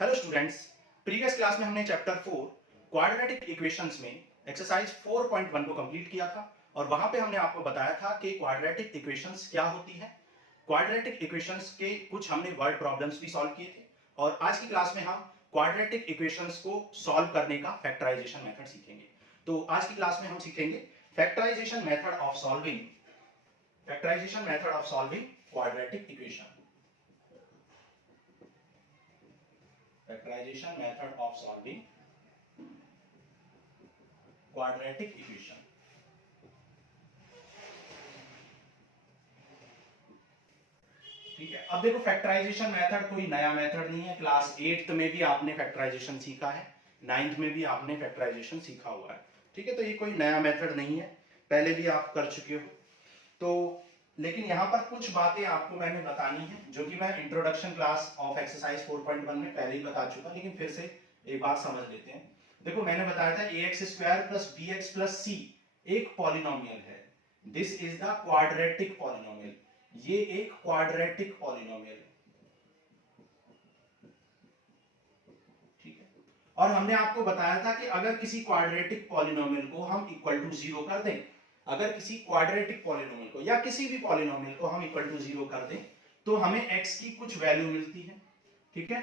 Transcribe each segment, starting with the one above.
Hello students, previous class में हमने chapter 4 quadratic equations में एक्सरसाइज 4.1 को कंप्लीट किया था और वहां पे हमने आपको बताया था कि क्वाड्रेटिक इक्वेशंस क्या होती हैं। क्वाड्रेटिक इक्वेशंस के कुछ हमने वर्ड प्रॉब्लम्स भी सॉल्व किए थे और आज की क्लास में हम क्वाड्रेटिक इक्वेशंस को सॉल्व करने का फैक्टराइजेशन मेथड सीखेंगे। तो आज की क्लास में हम सीखेंगे factorisation method of solving quadratic equation. Factorization method of solving quadratic equation। ठीक है, अब देखो फैक्टराइजेशन मेथड कोई नया मेथड नहीं है। क्लास 8th में भी आपने फैक्टराइजेशन सीखा है, 9th में भी आपने फैक्टराइजेशन सीखा हुआ है। ठीक है, तो ये कोई नया मेथड नहीं है, पहले भी आप कर चुके हो। तो लेकिन यहाँ पर कुछ बातें आपको मैंने बतानी है जो कि मैं इंट्रोडक्शन क्लास ऑफ एक्सरसाइज 4.1 में पहले ही बता चुका, लेकिन फिर से एक बात समझ लेते हैं। देखो मैंने बताया था ax² + bx + c एक पॉलिनोमियल है। This is the quadratic polynomial. ये एक क्वाड्रेटिक पॉलिनोमियल है। ठीक है, और हमने आपको बताया था कि अगर किसी क्वाड्रेटिक पॉलिनोमियल को हम इक्वल टू 0 कर दें, अगर किसी क्वाड्रेटिक पॉलिनोमियल को या किसी भी पॉलिनोमियल को हम इक्वल टू 0 कर दें तो हमें x की कुछ वैल्यू मिलती है। ठीक है,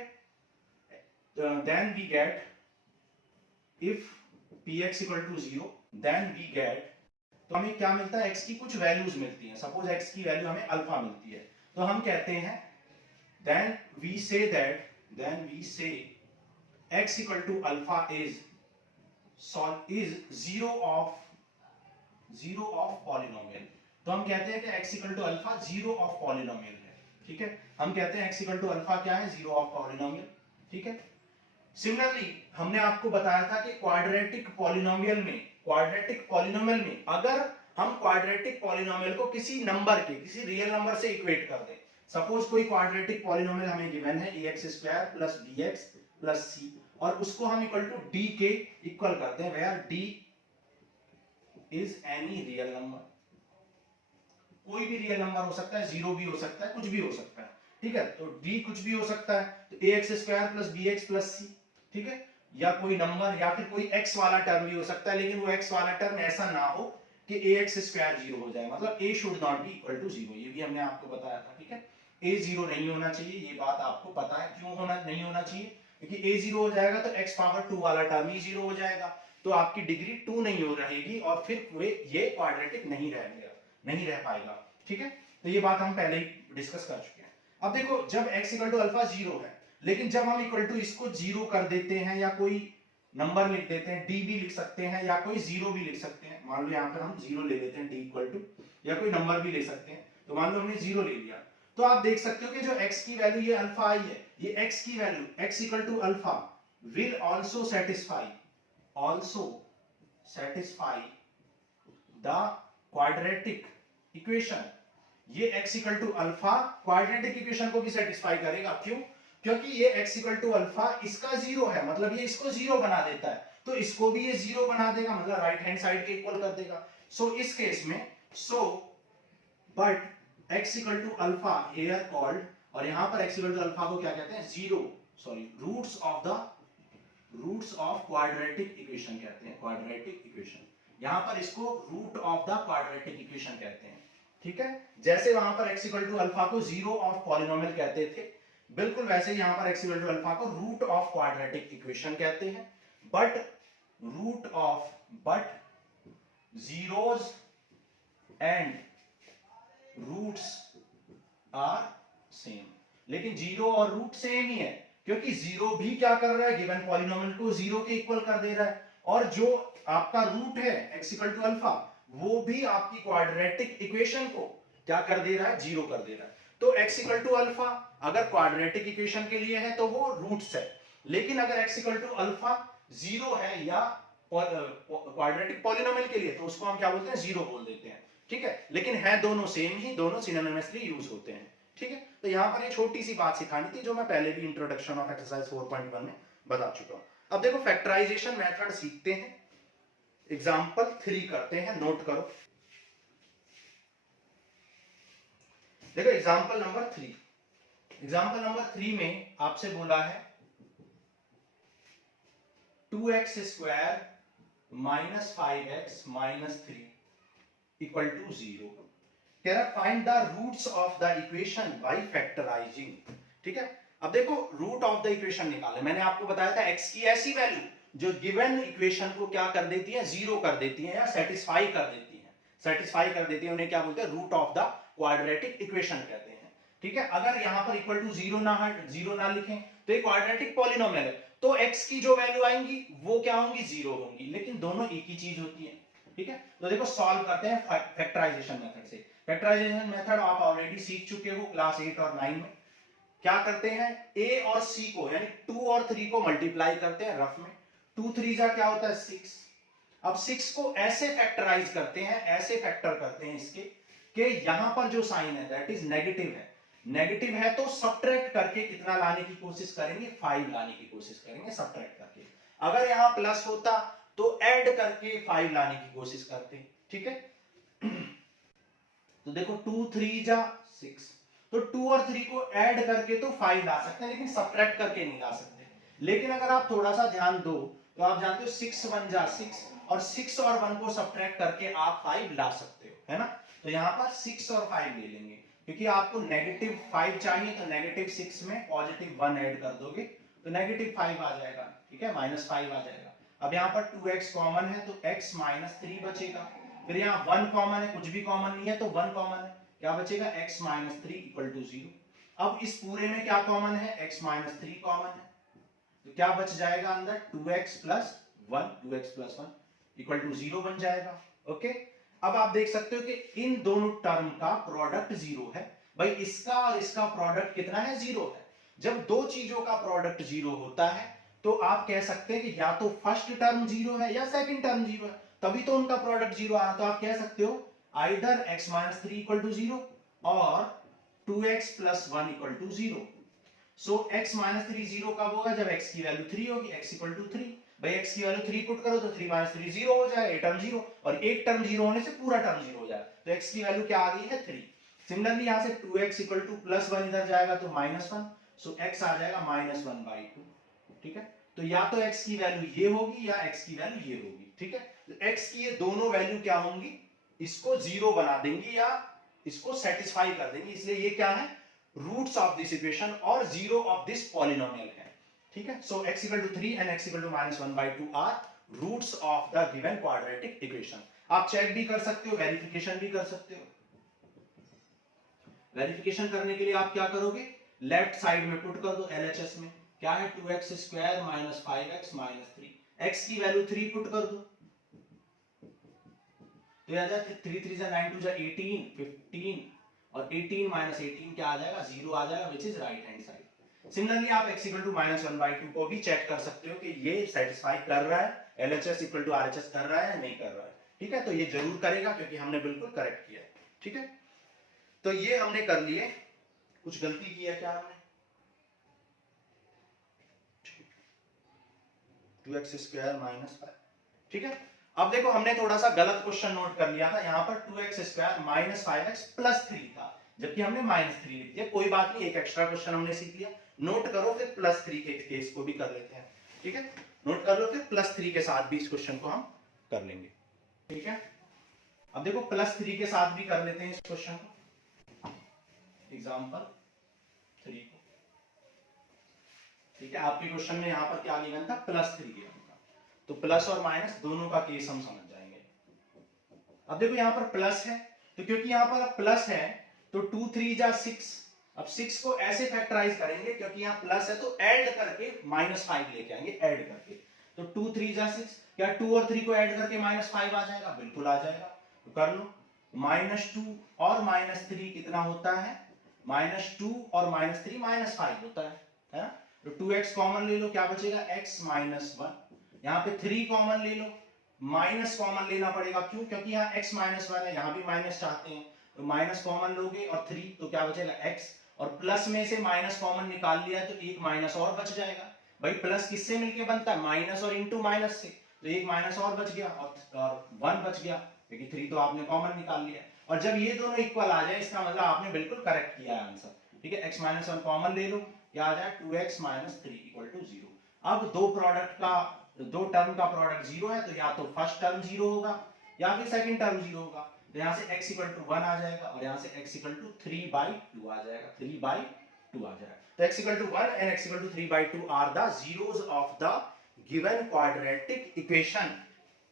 then we get if px equal to 0 then we get, तो हमें क्या मिलता है, x की कुछ वैल्यूज मिलती हैं। सपोज x की वैल्यू हमें अल्फा मिलती है, तो हम कहते हैं then we say x equal to alpha is zero of polynomial. तो हम कहते हैं कि x equal to alpha zero of polynomial है। ठीक है, हम कहते हैं x इक्वल टू अल्फा क्या है, जीरो ऑफ पॉलिनोमियल। ठीक है, सिमिलरली हमने आपको बताया था कि क्वाड्रेटिक पॉलिनोमियल में अगर हम क्वाड्रेटिक पॉलिनोमियल को किसी नंबर के, किसी रियल नंबर से इक्वेट कर दें, सपोज कोई क्वाड्रेटिक पॉलिनोमियल हमें गिवन है ax² + bx + c और उसको हम इक्वल टू d के इक्वल करते हैं, where d is any real number. कोई भी रियल नंबर हो सकता है, 0 भी हो सकता है, कुछ भी हो सकता है। ठीक है, तो d कुछ भी हो सकता है, तो ax² + bx + c। ठीक है, या कोई नंबर या फिर कोई x वाला टर्म भी हो सकता है, लेकिन वो x वाला टर्म ऐसा ना हो कि ax² 0 हो जाए, मतलब a should not be equal to 0। ये भी हमने आपको बताया था। ठीक है, a 0 नहीं होना चाहिए, ये बात आपको पता है क्यों नहीं होना चाहिए, क्योंकि a 0 हो जाएगा तो x पावर 2 वाला टर्म ही 0 हो जाएगा, तो आपकी डिग्री 2 नहीं हो रहेगी और फिर ये क्वाड्रेटिक नहीं रह पाएगा। ठीक है, तो ये बात हम पहले ही डिस्कस कर चुके हैं। अब देखो, जब x इक्वल टू अल्फा 0 है, लेकिन जब हम इक्वल टू इसको 0 कर देते हैं या कोई नंबर लिख देते हैं, d भी लिख सकते हैं या कोई 0 भी लिख सकते हैं। मान लो यहाँ पर हम 0 ले लेते हैं, d इक्वल टू, या कोई नंबर भी ले सकते हैं। तो मान लो हमने 0 ले लिया, तो आप देख सकते हो कि जो x की वैल्यू ये अल्फा आई है, ये x की value x equal to alpha will also satisfy the quadratic equation. ये x equal to alpha quadratic equation को भी सेटिस्फाई करेगा। क्यों? क्योंकि ये x इक्वल टू अल्फा इसका 0 है, मतलब ये इसको 0 बना देता है, तो इसको भी ये 0 बना देगा, मतलब राइट हैंड साइड के इक्वल कर देगा। सो इस केस में but x equal to alpha here called, और यहां पर x इक्वल टू अल्फा को क्या कहते हैं, रूट्स ऑफ क्वाड्रेटिक इक्वेशन कहते हैं। क्वाड्रेटिक इक्वेशन, यहां पर इसको root of the quadratic equation कहते हैं। ठीक है, जैसे वहां पर x इक्वल टू अल्फा को जीरो ऑफ पॉलिनोमियल कहते थे, बिल्कुल वैसे ही यहां पर x इक्वल टू अल्फा को रूट ऑफ क्वाड्रेटिक इक्वेशन कहते हैं। But zeros and roots are same. लेकिन जीरो और रूट सेम ही है, क्योंकि जीरो भी क्या कर रहा है, गिवन पॉलिनोमियल को 0 के इक्वल कर दे रहा है, और जो आपका रूट है x इक्वल टू अल्फा, वो भी आपकी क्वाड्रेटिक इक्वेशन को क्या कर दे रहा है, 0 कर दे रहा है। तो x इक्वल टू अल्फा अगर क्वाड्रेटिक इक्वेशन के लिए है तो वो रूट्स है, लेकिन अगर x इक्वल टू अल्फा 0 है या क्वाड्रेटिक पॉलिनोमियल के लिए, तो उसको हम क्या बोलते हैं, 0 बोल देते हैं। ठीक है, लेकिन है दोनों सेम ही, दोनों सिनोनिमसली यूज होते हैं। ठीक है, तो यहां पर एक छोटी सी बात सिखानी थी जो मैं पहले भी इंट्रोडक्शन ऑफ एक्सरसाइज 4.1 में बता चुका हूं। अब देखो फैक्टराइजेशन मेथड सीखते हैं, एग्जांपल 3 करते हैं, नोट करो। देखो एग्जांपल नंबर 3 में आपसे बोला है 2x square minus 5x minus 3 equal to 0। कह रहा find the roots of the equation by factorising. ठीक है, अब देखो रूट ऑफ द इक्वेशन निकाले। मैंने आपको बताया था x की ऐसी वैल्यू जो गिवन इक्वेशन को क्या कर देती है, जीरो कर देती है या सेटिस्फाई कर देती है। सेटिस्फाई कर देती है उन्हें क्या बोलते हैं, root of the quadratic equation कहते हैं। ठीक है, अगर यहां पर इक्वल टू जीरो ना लिखें तो एक क्वाड्रेटिक पॉलिनोमियल है, तो x की जो वैल्यू आएंगी वो क्या होंगी, जीरो होंगी, लेकिन दोनों एक ही चीज होती है। ठीक है, तो देखो सॉल्व करते हैं फैक्टराइजेशन मेथड से। फैक्टराइजेशन मेथड आप ऑलरेडी सीख चुके हो क्लास 8 और 9 में। क्या करते हैं, a और c को यानी 2 और 3 को मल्टीप्लाई करते हैं रफ में। 2 3 जा क्या होता है 6। अब 6 को ऐसे फैक्टराइज करते हैं, ऐसे फैक्टर करते हैं इसके कि यहां पर जो साइन है दैट इज नेगेटिव है। नेगेटिव है तो सब्ट्रैक्ट करके कितना लाने की कोशिश करेंगे, 5 लाने की कोशिश करेंगे सब्ट्रैक्ट करके। अगर यहां प्लस होता तो ऐड करके 5 लाने की कोशिश करते। ठीक है, तो देखो 2 3 जा 6, तो 2 और 3 को ऐड करके तो 5 ला सकते हैं, लेकिन सब्ट्रैक्ट करके नहीं ला सकते। लेकिन अगर आप थोड़ा सा ध्यान दो तो आप जानते हो 6 1 जा 6, और 6 और 1 को सब्ट्रैक्ट करके आप 5 ला सकते हो, है ना। तो यहां पर 6 और 5 ले लेंगे, क्योंकि आपको नेगेटिव 5 चाहिए, तो नेगेटिव 6 में पॉजिटिव 1 ऐड कर दोगे तो नेगेटिव 5 आ जाएगा। ठीक है, माइनस 5 आ जाएगा। अब यहाँ पर 2x कॉमन है तो x माइनस 3 बचेगा। फिर यहाँ 1 कॉमन है, कुछ भी कॉमन नहीं है तो 1 कॉमन है, क्या बचेगा x माइनस 3 इक्वल टू 0। अब इस पूरे में क्या कॉमन है, x माइनस 3 कॉमन है, तो क्या बच जाएगा अंदर 2x प्लस 1 इक्वल टू 0 बन जाएगा। ओके, अब आप देख सकते हो कि इन दोनों टर्म का प्रोडक्ट 0 है। भाई इसका और इसका प्रोडक्ट कितना है, 0 है। जब दो चीजों का प्रोडक्ट 0 होता है तो आप कह सकते हैं कि या तो फर्स्ट टर्म 0 है या सेकंड टर्म 0 है, तभी तो उनका प्रोडक्ट 0 आया। तो आप कह सकते हो either x minus 3 equal to 0 और 2x plus 1 equal to 0। So x minus 3 0 कब होगा, जब x की वैल्यू 3 होगी, x इक्वल टू 3। भाई x की वैल्यू 3 पुट करो तो 3 माइनस 3 0 हो जाएगा, ये टर्म 0, और एक टर्म 0 होने से पूरा टर्म 0 हो जाएगा। तो x की वैल्यू क्या आ गई है 3। सिमिलरली यहां से 2x इक्वल टू प्लस 1 इधर जाएगा तो माइनस 1, सो x आ जाएगा माइनस 1/2। ठीक है, तो या तो x की वैल्यू ये होगी या x की वैल्यू ये होगी। ठीक है, तो x की ये दोनों वैल्यू क्या होंगी, इसको 0 बना देंगी या इसको सेटिस्फाई कर देंगी, इसलिए ये क्या है, रूट्स ऑफ दिस इक्वेशन और 0 ऑफ दिस पॉलिनोमियल है। ठीक है, so x equal to 3 and x equal to minus 1/2 are roots of the given quadratic equation. आप चेक भी कर सकते हो, वेरिफिकेशन भी कर सकते हो। वेरिफिकेशन करने के लिए आप क्या करोगे, लेफ्ट साइड में पुट कर दो LHS में, क्या है 2x square minus 5x minus 3, x की वैल्यू 3 पुट कर दो तो आ जाए 3 3 जा 9 2 जा 18 15, और 18 माइनस 18 क्या आ जाएगा, 0 आ जाएगा, which is right hand side. Similarly आप x इक्वल टू माइनस 1/2 को भी चेक कर सकते हो कि ये सेटिस्फाई कर रहा है, LHS इक्वल टू RHS कर रहा है या नहीं कर रहा है। ठीक है, तो ये जरूर करेगा क्योंकि हमने बिल्कुल करेक्ट किया। ठीक है, तो ये हमने कर लिए। कुछ गलती की है क्या हमने, 2x स्क्वायर माइनस 5। ठीक है, अब देखो हमने थोड़ा सा गलत क्वेश्चन नोट कर लिया था, यहां पर 2x square minus 5x plus 3 था, जबकि हमने माइनस 3 लिख दिया। कोई बात नहीं, एक एक्स्ट्रा क्वेश्चन हमने सीख लिया। नोट करो, फिर प्लस 3 के केस को भी कर लेते हैं। ठीक है, नोट कर लो, फिर प्लस 3 के साथ भी इस क्वेश्चन को हम कर लेंगे। ठीक है, अब देखो प्लस 3 के साथ भी कर लेते हैं इस क्वेश्चन को, एग्जाम्पल 3 को। ठीक है, आपके क्वेश्चन में यहां पर क्या गिवन था, प्लस 3 गिवन था, तो प्लस और माइनस दोनों का केस हम समझ जाएंगे। अब देखो यहां पर प्लस है, तो क्योंकि यहां पर प्लस है तो 2 3 जा 6। अब 6 को ऐसे फैक्टराइज करेंगे, क्योंकि यहां प्लस है तो ऐड करके माइनस 5 लेके आएंगे, ऐड करके। तो 2 3 जा 6, क्या 2 और 3 को ऐड करके माइनस 5 आ जाएगा, बिल्कुल आ जाएगा। तो कर लो, माइनस 2 और माइनस 3 कितना होता है, माइनस 2 और माइनस 3 माइनस 5 होता है ना। तो 2x कॉमन ले लो, क्या बचेगा x माइनस 1। यहाँ पे 3 कॉमन ले लो, माइनस कॉमन लेना पड़ेगा, क्यों, क्योंकि यहाँ x माइनस 1 है, यहाँ भी माइनस चाहते हैं, तो माइनस कॉमन लोगे और 3, तो क्या बचेगा x, और प्लस में से माइनस कॉमन निकाल लिया तो एक माइनस और बच जाएगा। भाई प्लस किससे मिलके बनता है, माइनस और इंटू माइनस से, तो एक माइनस और बच गया और 1 बच गया, क्योंकि 3 तो आपने कॉमन निकाल लिया। और जब ये दोनों इक्वल आ जाए इसका मतलब आपने बिल्कुल करेक्ट किया है आंसर। ठीक है, x माइनस 1 कॉमन ले लो, क्या आ जाए 2x माइनस 3 इक्वल टू 0। अब दो प्रोडक्ट का दो टर्म का प्रोडक्ट जीरो है, तो या तो फर्स्ट टर्म जीरो होगा या फिर सेकंड टर्म जीरो होगा। तो यहाँ से x इक्वल टू 1 आ जाएगा और यहाँ से x इक्वल टू 3/2 आ जाएगा, 3/2 आ जाएगा। तो x equal to 1 and x equal to 3/2 are the zeros of the given quadratic equation.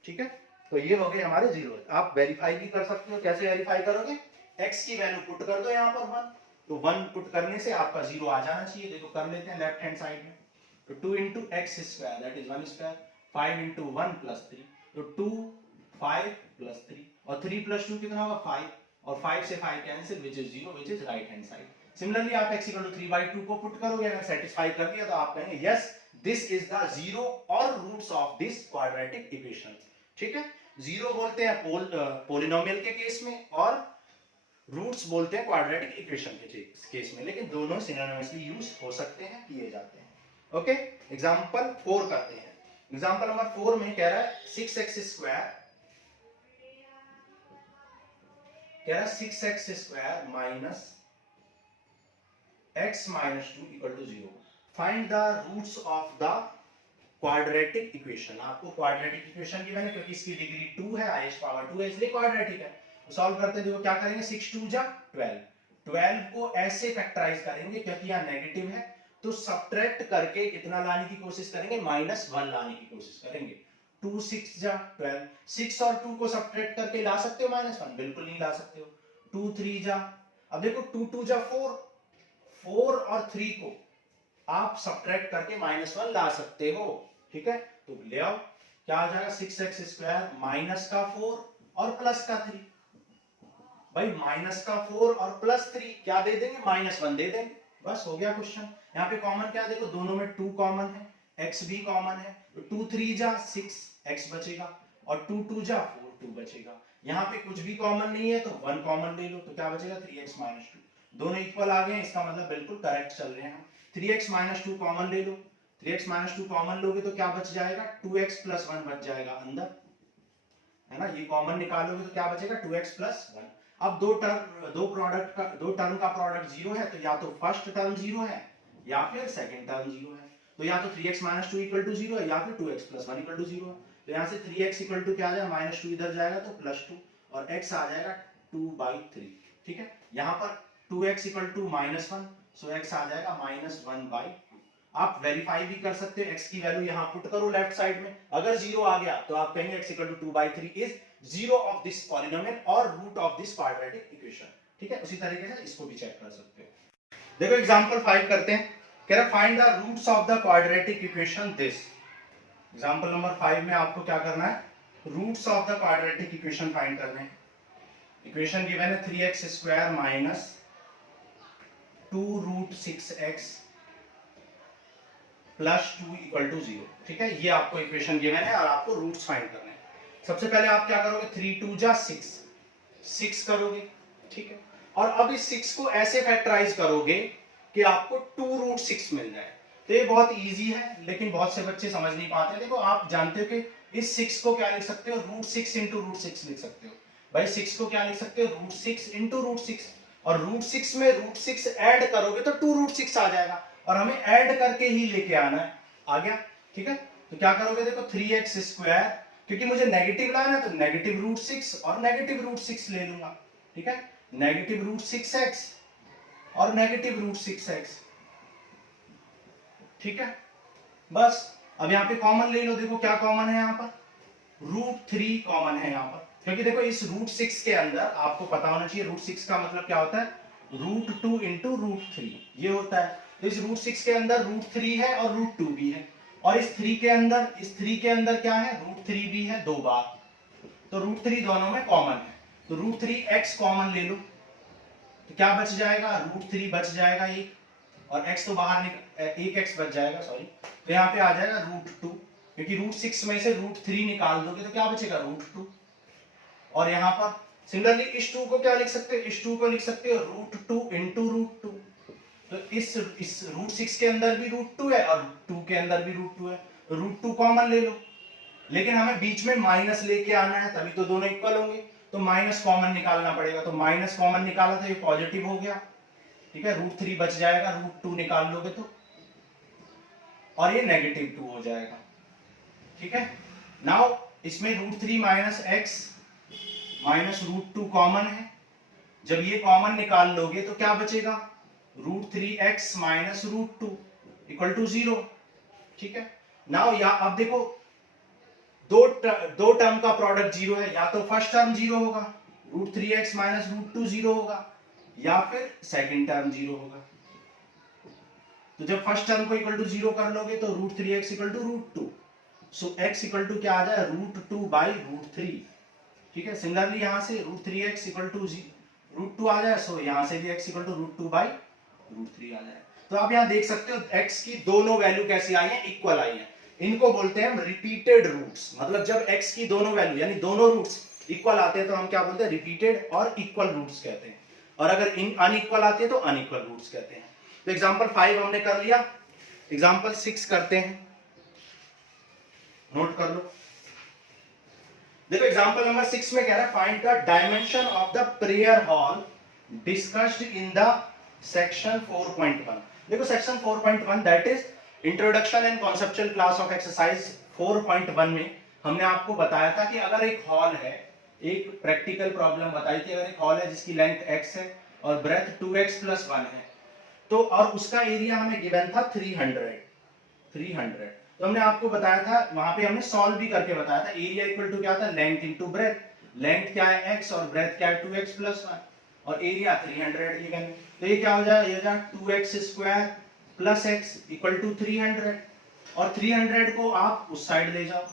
ठीक है, तो ये हो गए हमारे जीरो। आप वेरीफाई भी कर सकते हो। कैसे वेरीफाई करोगे? x की वैल्यू पुट कर दो यहाँ पर 1, तो 1 पुट करने से आपका जीरो आ जाना चाहिए। देखो कर लेते हैं लेफ्ट हैंड साइड में। तो 2 into x square that is 1 square, 5 into 1 plus 3, तो 2 5 plus 3 और 3 plus 2 कितना होगा 5 और 5 से 5 cancel which is 0 which is right hand side। Similarly आप x equal to 3/2 को पुट करोगे, अगर सेटिस्फाई कर दिया तो आप कहेंगे yes this is the zero or roots of this quadratic equation। ठीक है, जीरो बोलते हैं पोलिनोमियल के केस में और रूट्स बोलते हैं क्वाड्रेटिक इक्वेशन के केस में, लेकिन दोनों सिनोनिमसली यूज हो सकते हैं, किए जाते हैं। ओके, एग्जांपल 4 करते हैं। एग्जांपल नंबर 4 में कह रहा है 6x स्क्वायर, कह रहा है 6x square minus x minus 2 equal to 0। Find the roots of the quadratic equation. आपको क्वाड्रेटिक इक्वेशन गिवन है क्योंकि इसकी डिग्री 2 है, i पावर 2 है, इसलिए क्वाड्रेटिक है। तो सॉल्व करते हैं, देखो क्या करेंगे, 6 2 जा 12, 12 को ऐसे फैक्टराइज करेंगे क्योंकि यहाँ नेगेटिव है, तो सब्ट्रैक्ट करके कितना लाने की कोशिश करेंगे, -1 लाने की कोशिश करेंगे। 2 6 जा 12, 6 और 2 को सब्ट्रैक्ट करके ला सकते हो -1? बिल्कुल नहीं ला सकते हो। 2 3 जा, अब देखो 2 2 जा 4, 4 और 3 को आप सब्ट्रैक्ट करके -1 ला सकते हो। ठीक है, तो ले आओ, क्या आ जाएगा 6x स्क्वायर माइनस का 4 और प्लस का 3। भाई माइनस का 4 और प्लस 3 क्या दे देंगे, -1 दे देंगे, बस हो गया क्वेश्चन। यहाँ पे कॉमन क्या, देखो दोनों में 2 कॉमन है, x भी कॉमन है, तो 2 3 जा 6 x बचेगा और 2 2 जा 4 2 बचेगा। यहाँ पे कुछ भी कॉमन नहीं है तो 1 कॉमन ले लो, तो क्या बचेगा 3x माइनस 2। दोनों इक्वल आ गए, इसका मतलब बिल्कुल करेक्ट चल रहे हैं। 3x माइनस 2 कॉमन ले लो, 3x माइनस 2 कॉमन लोगे तो क्या बच जाएगा, 2x प्लस 1 बच जाएगा अंदर, है ना। ये कॉमन निकालोगे तो क्या बचेगा 2x प्लस 1। अब दो टर्म का प्रोडक्ट जीरो है, तो या तो फर्स्ट टर्म जीरो है या फिर सेकंड टर्म जीरो है। तो या तो 3x माइनस 2 इक्वल टू 0 है या फिर 2x प्लस 1 इक्वल टू 0 है। तो यहाँ से 3x इक्वल टू क्या आ जाएगा, -2 इधर जाएगा तो +2 और x आ जाएगा 2/3। ठीक है, यहाँ पर 2x equal to -1, so x आ जाएगा -1/2। आप वेरीफाई भी कर सकते हो, x की वैल्यू यहाँ पुट करो लेफ्ट साइड में, अगर 0 आ गया तो आप कहेंगे x equal to 2/3 is zero of this polynomial और root of this quadratic equation. ठीक है, उसी तरीके से इसको भी चेक कर सकते हो। देखो एग्जांपल 5 करते हैं, कह रहा find the roots of the quadratic equation this. Example number 5 में आपको क्या करना है, roots of the quadratic equation find करने हैं। इक्वेशन गिवन है 3x square minus 2√6x plus 2 equal to 0। ठीक है, ये आपको इक्वेशन गिवन है और आपको रूट्स फाइंड करने हैं। सबसे पहले आप क्या करोगे, 3 2 जा 6 करोगे। ठीक है, और अब इस 6 को ऐसे फैक्टराइज करोगे कि आपको 2√6 मिल जाए। तो ये बहुत इजी है, लेकिन बहुत से बच्चे समझ नहीं पाते। देखो आप जानते हो कि इस 6 को क्या लिख सकते हो, √6 इंटू √6 लिख सकते हो। भाई 6 को क्या लिख सकते हो, √6 इंटू √6, और √6 में √6 ऐड करोगे तो 2√6 आ जाएगा, और हमें ऐड करके ही लेके आना है। आ गया, ठीक है। तो क्या करोगे, देखो 3x स्क्वायर, क्योंकि मुझे नेगेटिव लाना है तो नेगेटिव √6 और नेगेटिव √6 ले लूंगा। ठीक है, नेगेटिव √6x और नेगेटिव √6x। ठीक है, बस अब यहाँ पे कॉमन ले लो। देखो क्या कॉमन है यहाँ पर, √3 कॉमन है यहाँ पर, क्योंकि देखो इस √6 के अंदर आपको पता होना चाहिए √6 का मतलब क्या होता है, √2 इंटू √3 ये होता है। तो इस √6 के अंदर √3 है और √2 भी है, और इस 3 के अंदर क्या है, √3 भी है 2 बार, तो √3 दोनों में कॉमन है। तो √3x कॉमन ले लो, तो क्या बच जाएगा, √3 बच जाएगा एक, और x तो बाहर निकल, एक x बच जाएगा, सॉरी। तो यहाँ पे आ जाएगा √2, क्योंकि √6 में से √3 निकाल दोगे तो क्या बचेगा, √2। और यहाँ पर सिमिलरली इस 2 को क्या लिख सकते हो, इस 2 को लिख सकते हो √2 इंटू √2। तो इस √6 के अंदर भी √2 है और 2 के अंदर भी √2 है, तो √2 कॉमन ले लो, लेकिन हमें बीच में माइनस लेके आना है, तभी तो दोनों इक्वल होंगे, तो माइनस कॉमन निकालना पड़ेगा। तो माइनस कॉमन निकाला तो ये पॉजिटिव हो गया। ठीक है, √3 बच जाएगा, √2 निकाल लोगे तो, और ये -2 हो जाएगा। ठीक है। नाउ इसमें √3 माइनस एक्स माइनस √2 कॉमन है। जब ये कॉमन निकाल लोगे तो क्या बचेगा, √3x माइनस √2 इक्वल टू 0। ठीक है। नाउ यहाँ अब देखो दो टर्म का प्रोडक्ट 0 है, या तो फर्स्ट टर्म 0 होगा, √3x माइनस √2 0 होगा, या फिर सेकंड टर्म 0 होगा। तो जब फर्स्ट टर्म को इक्वल टू 0 कर लोगे तो √3x equal to √2, so x equal to क्या आ जाए, √2/√3। ठीक है। सिमिलरली यहां से √3x इक्वल टू √2 आ जाए, सो यहां से भी x इक्वल टू √2/√3 आ जाए। तो आप यहां देख सकते हो x की दोनों वैल्यू कैसी आई है, इक्वल आई है। इनको बोलते हैं हम रिपीटेड रूट्स। मतलब जब x की दोनों वैल्यू यानी दोनों रूट्स इक्वल आते हैं तो हम क्या बोलते हैं, रिपीटेड और इक्वल रूट्स कहते हैं। और अगर इन अनइक्वल आते हैं तो अनइक्वल रूट्स कहते हैं। तो एग्जांपल 5 हमने कर लिया, एग्जांपल 6 करते हैं, नोट कर लो। देखो एग्जांपल नंबर 6 में कह रहा है find the dimension of the prayer hall discussed in the section 4.1। देखो section 4.1 that is introduction and conceptual class of exercise 4.1 में हमने आपको बताया था कि अगर एक हॉल है, एक प्रैक्टिकल प्रॉब्लम बताई थी, अगर एक हॉल है जिसकी लेंथ x है और ब्रेथ 2x + 1 है, तो और उसका एरिया हमें गिवन था 300। तो हमने आपको बताया था, वहां पे हमने सॉल्व भी करके बताया था, एरिया इक्वल टू क्या था, लेंथ इनटू ब्रेथ। लेंथ क्या है x और ब्रेथ क्या है 2x + 1 और एरिया 300 गिवन है। तो ये क्या हो जाएगा, ये हो जाएगा 2x² + x इक्वल टू 300। और 300 को आप उस साइड ले जाओ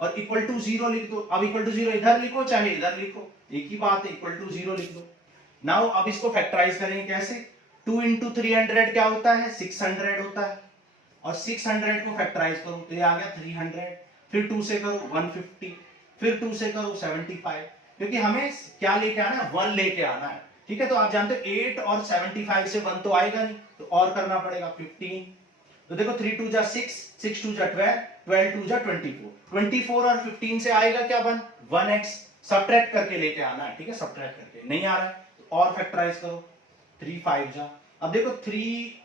और इक्वल टू 0 लिख दो। अब इक्वल टू 0 इधर लिखो चाहे इधर लिखो, एक ही बात है, इक्वल टू 0 लिख दो। नाउ अब इसको फैक्टराइज करेंगे कैसे, 2 × 300 क्या होता है, 600 होता है। और 600 को फैक्टराइज करो तो ये आ गया 300, फिर 2 से करो 150, फिर 2 से करो 75, क्योंकि हमें क्या लेके आना है, 1 लेके आना है। ठीक है। तो आप जानते हो 8 और 75 से 1 तो आएगा नहीं, तो और करना पड़ेगा 15। तो देखो 3 2 = 6, 6 2 = 12, 12 2 = 24, 24 और 15 से आएगा क्या 1x, सब्ट्रैक्ट करके लेके आना है। ठीक है, सब्ट्रैक्ट करके नहीं आ रहा है तो और फैक्टराइज करो, 3 5 जा। अब देखो 3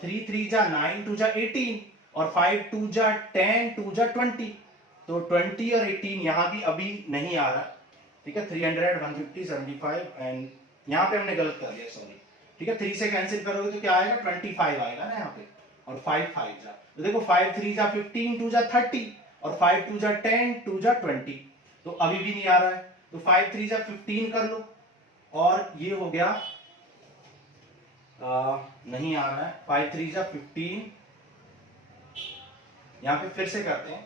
3 = 9, 2 = 18 और 5 2 = 10, 2 = 20। तो 20 और 18 यहां भी अभी नहीं आ रहा। ठीक है, 300 150 75 एंड यहां पे हमने गलत कर दिया, सॉरी। ठीक है, 3 से कैंसिल करोगे तो क्या आएगा, 25 आएगा ना यहाँ पे, और 5 5 जा। तो देखो 5 3 = 15, 2 = 30 और 5 2 = 10, 2 = 20। तो अभी भी नहीं आ रहा है, तो 5 3 = 15 कर लो और ये हो गया नहीं आ रहा है, 5 3 = 15। यहाँ पे फिर से करते हैं,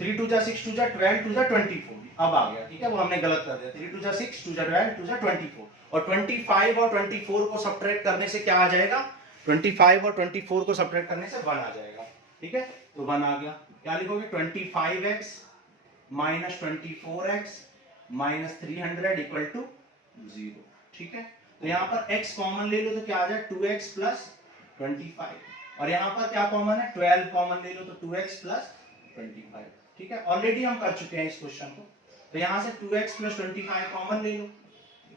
3 2 = 6, 2 = 12, 2 = 24। अब आ गया। ठीक है, वो हमने गलत कर दिया, 3 2 = 6, 2 = 12, 2 = 24 और 25 और 24 को सब्ट्रैक्ट करने से क्या आ जाएगा, 25 और 24 को सब्ट्रैक्ट करने से 1 आ जाएगा। ठीक है, तो 1 आ गया। क्या लिखोगे, 25x - 24x - 300 इक्वल टू 0। ठीक है, तो यहाँ पर x कॉमन ले लो तो क्या आ जाए, 2x + 25 और यहाँ पर क्या कॉमन है, 12 कॉमन ले लो तो 2x + 25। ठीक है, ऑलरेडी हम कर चुके हैं इस क्वेश्चन को। तो यहाँ से 2x + 25 कॉमन ले लो,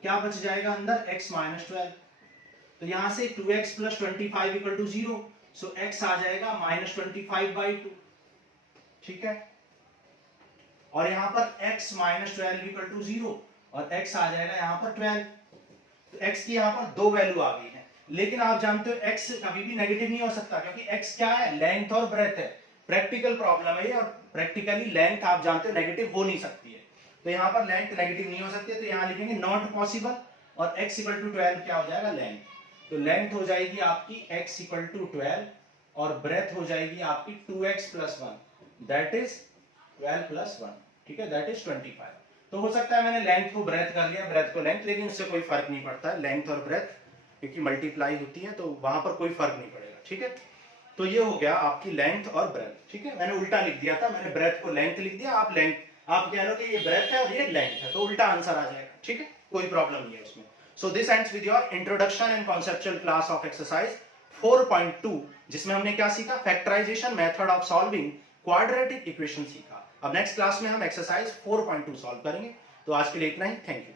क्या बच जाएगा अंदर, x - 12। तो यहाँ से 2x + 25 equal to 0, so x आ जाएगा -25/2। ठीक है, और यहाँ पर x - 12 इक्वल टू 0 और x आ जाएगा यहाँ पर 12। तो x की यहाँ पर 2 वैल्यू आ गई है, लेकिन आप जानते हो x कभी भी नेगेटिव नहीं हो सकता, क्योंकि x क्या है, लेंथ और ब्रेथ है। प्रैक्टिकल प्रॉब्लम है ये, और प्रैक्टिकली लेंथ आप जानते हो नेगेटिव हो नहीं सकती है। तो यहाँ पर लेंथ नेगेटिव नहीं हो सकती है, तो यहाँ लिखेंगे नॉट पॉसिबल और x = 12 क्या हो जाएगा, लेंथ। तो लेंथ हो जाएगी आपकी x = 12 और ब्रेथ हो जाएगी आपकी 2x + 1 दैट इज 12 + 1। ठीक है, दैट इज 25। तो हो सकता है मैंने लेंथ को ब्रेथ कर लिया, ब्रेथ को लेंथ, लेकिन उससे कोई फर्क नहीं पड़ता है, लेंथ और ब्रेथ क्योंकि मल्टीप्लाई होती है तो वहां पर कोई फर्क नहीं पड़ेगा। ठीक है, तो ये हो गया आपकी लेंथ और ब्रेथ। ठीक है, मैंने उल्टा लिख दिया था, मैंने ब्रेथ को लेंथ लिख दिया, आप लेंथ, आप कह लो कि ये ब्रेथ है और ये लेंथ है, तो उल्टा आंसर आ जाएगा। ठीक है, कोई प्रॉब्लम नहीं है उसमें। So this ends with your introduction and conceptual class of exercise 4.2, जिसमें हमने क्या सीखा, factorization method of solving quadratic equation सीखा। अब नेक्स्ट क्लास में हम एक्सरसाइज 4.2 सॉल्व करेंगे। तो आज के लिए इतना ही, थैंक यू।